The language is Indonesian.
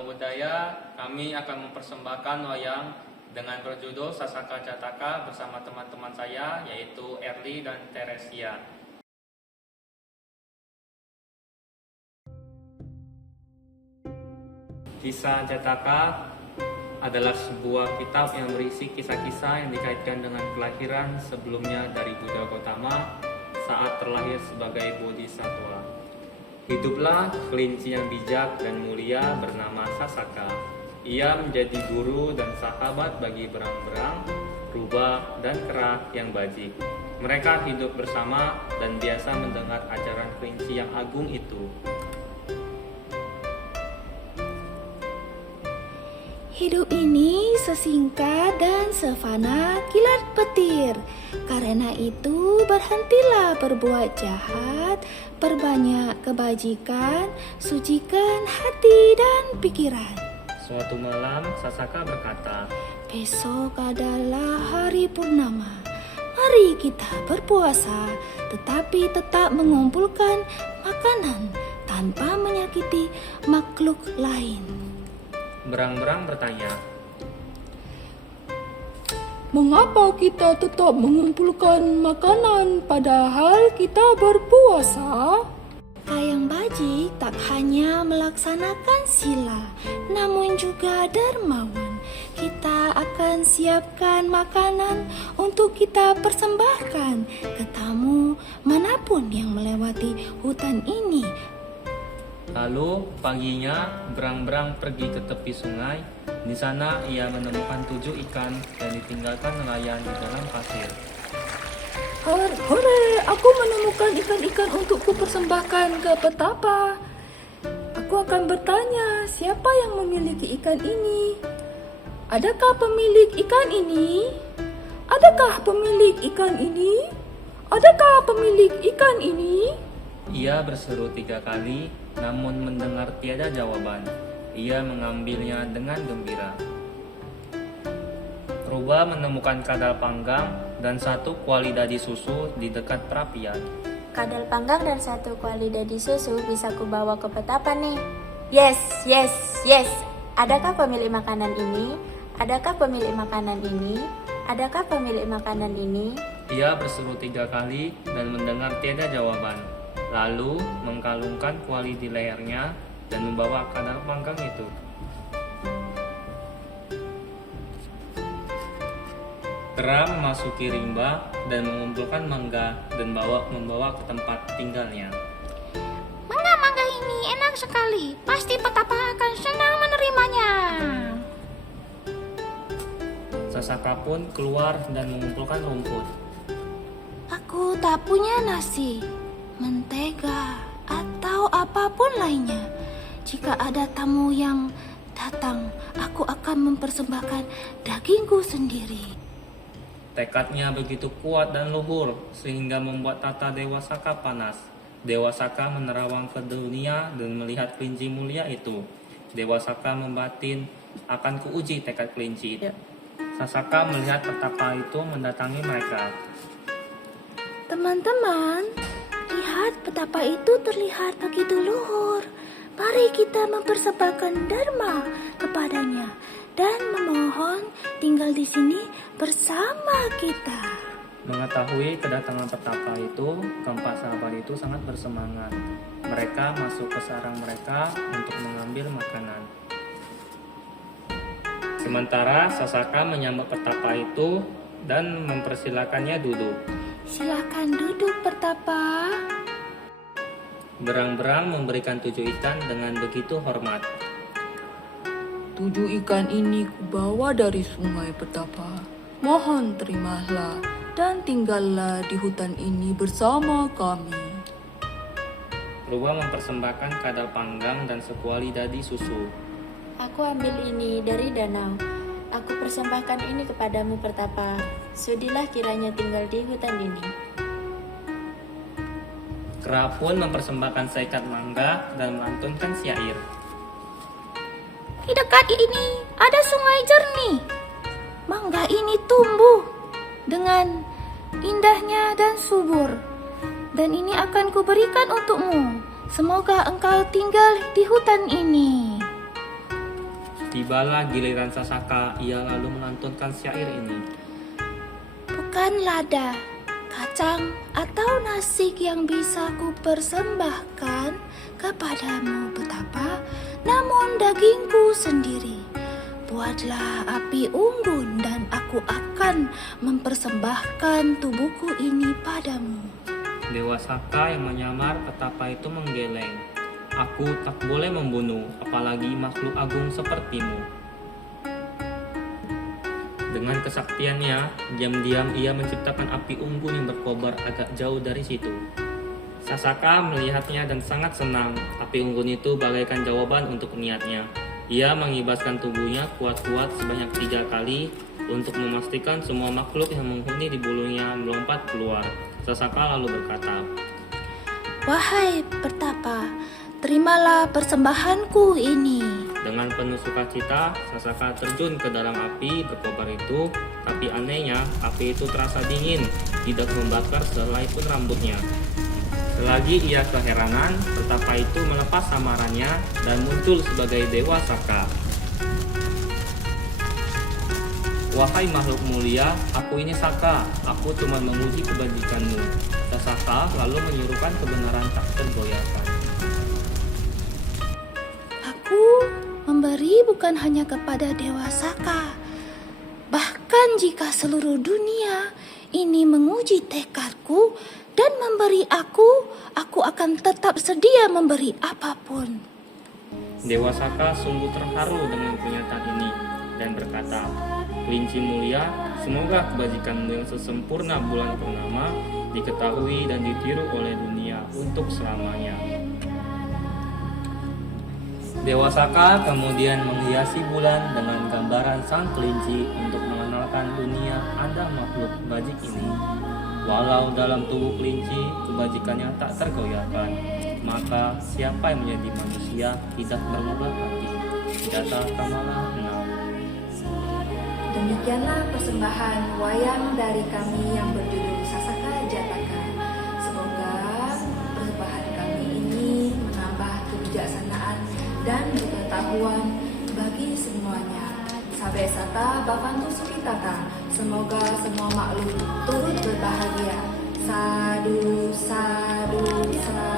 Namo Buddhaya, kami akan mempersembahkan wayang dengan berjudul Sasaka Jataka bersama teman-teman saya, yaitu Erli dan Teresia. Kisah Jataka adalah sebuah kitab yang berisi kisah-kisah yang dikaitkan dengan kelahiran sebelumnya dari Buddha Gautama saat terlahir sebagai bodhisattva. Hiduplah kelinci yang bijak dan mulia bernama Sasaka. Ia menjadi guru dan sahabat bagi berang-berang, rubah, dan kera yang bajik. Mereka hidup bersama dan biasa mendengar ajaran kelinci yang agung itu. Hidup ini sesingkat dan sefana kilat petir. Karena itu berhentilah berbuat jahat, perbanyak kebajikan, sucikan hati dan pikiran. Suatu malam, Sasaka berkata, Besok adalah hari purnama. Mari kita berpuasa, tetapi tetap mengumpulkan makanan tanpa menyakiti makhluk lain. Berang-berang bertanya, Mengapa kita tetap mengumpulkan makanan padahal kita berpuasa? Kayang bajik tak hanya melaksanakan sila, namun juga dermawan. Kita akan siapkan makanan untuk kita persembahkan ke tamu manapun yang melewati hutan ini. Lalu paginya berang-berang pergi ke tepi sungai. Di sana ia menemukan 7 ikan yang ditinggalkan nelayan di dalam pasir. Hore, aku menemukan ikan-ikan untuk kupersembahkan ke petapa. Aku akan bertanya, siapa yang memiliki ikan ini? Adakah pemilik ikan ini? Adakah pemilik ikan ini? Adakah pemilik ikan ini? Ia berseru 3 kali, namun mendengar tiada jawaban. Ia mengambilnya dengan gembira. Rubah menemukan kadal panggang dan 1 kuali dadi susu di dekat perapian. Kadal panggang dan 1 kuali dadi susu bisa kubawa ke petapa nih. Yes. Adakah pemilik makanan ini? Adakah pemilik makanan ini? Adakah pemilik makanan ini? Ia berseru 3 kali dan mendengar tiada jawaban. Lalu mengkalungkan kuali di lehernya dan membawa kadal panggang itu. Kera memasuki rimba dan mengumpulkan mangga dan membawa ke tempat tinggalnya. Mangga-mangga ini enak sekali. Pasti petapa akan senang menerimanya. Sasaka pun keluar dan mengumpulkan rumput. Aku tak punya nasi, mentega, atau apapun lainnya. Jika ada tamu yang datang, aku akan mempersembahkan dagingku sendiri. Tekadnya begitu kuat dan luhur sehingga membuat tata Dewa Saka panas. Dewa Saka menerawang ke dunia dan melihat kelinci mulia itu. Dewa Saka membatin, akan kuuji tekad kelinci itu. Sasaka melihat petapa itu mendatangi mereka. Teman-teman, lihat petapa itu terlihat begitu luhur. Mari kita mempersembahkan dharma kepadanya dan memohon tinggal di sini bersama kita. Mengetahui kedatangan petapa itu, keempat sahabat itu sangat bersemangat. Mereka masuk ke sarang mereka untuk mengambil makanan. Sementara Sasaka menyambut petapa itu dan mempersilakannya duduk. Silakan duduk, petapa. Berang-berang memberikan 7 ikan dengan begitu hormat. 7 ikan ini kubawa dari sungai petapa. Mohon terimalah dan tinggallah di hutan ini bersama kami. Rubah mempersembahkan kadal panggang dan sekuali dadi susu. Aku ambil ini dari danau. Aku persembahkan ini kepadamu petapa. Sudilah kiranya tinggal di hutan ini. Kera pun mempersembahkan seikat mangga dan melantunkan syair. Di dekat ini ada sungai jernih. Mangga ini tumbuh dengan indahnya dan subur. Dan ini akan kuberikan untukmu. Semoga engkau tinggal di hutan ini. Tibalah giliran Sasaka, ia lalu melantunkan syair ini. Bukan lada, kacang, atau nasi yang bisa ku persembahkan kepadamu betapa, namun dagingku sendiri. Buatlah api unggun dan aku akan mempersembahkan tubuhku ini padamu. Dewa Saka yang menyamar petapa itu menggeleng. Aku tak boleh membunuh, apalagi makhluk agung sepertimu. Dengan kesaktiannya, diam-diam ia menciptakan api unggun yang berkobar agak jauh dari situ. Sasaka melihatnya dan sangat senang. Api unggun itu bagaikan jawaban untuk niatnya. Ia mengibaskan tubuhnya kuat-kuat sebanyak 3 kali untuk memastikan semua makhluk yang menghuni di bulunya melompat keluar. Sasaka lalu berkata, Wahai Pertapa, terimalah persembahanku ini. dengan penuh sukacita, Sasaka terjun ke dalam api berkobar itu, tapi anehnya, api itu terasa dingin, tidak membakar sehelai pun rambutnya. Selagi ia keheranan, Pertapa itu melepas samarannya dan muncul sebagai Dewa Saka. Wahai makhluk mulia, aku ini Saka, aku cuma menguji kebajikanmu. Sasaka lalu menyuruhkan kebenaran tak tergoyahkan. Aku memberi bukan hanya kepada Dewa Saka, bahkan jika seluruh dunia ini menguji tekadku dan memberi aku akan tetap sedia memberi apapun. Dewa Saka sungguh terharu dengan pernyataan ini dan berkata, Kelinci mulia, semoga kebajikanmu yang sesempurna bulan purnama diketahui dan ditiru oleh dunia untuk selamanya. Dewa Saka kemudian menghiasi bulan dengan gambaran sang kelinci untuk mengenalkan dunia ada makhluk bajik ini. Walau dalam tubuh kelinci kebajikannya tak tergoyahkan, maka siapa yang menjadi manusia tidak berubah hati. Data Kamala 6. Demikianlah persembahan wayang dari kami yang berjudul Sasaka Jataka. Semoga persembahan kami ini menambah kebijaksanaan dan pengetahuan bagi semuanya. Sabe sata bakantu sukitata. Semoga semua makhluk turut berbahagia. Sadu, sadu, sadu.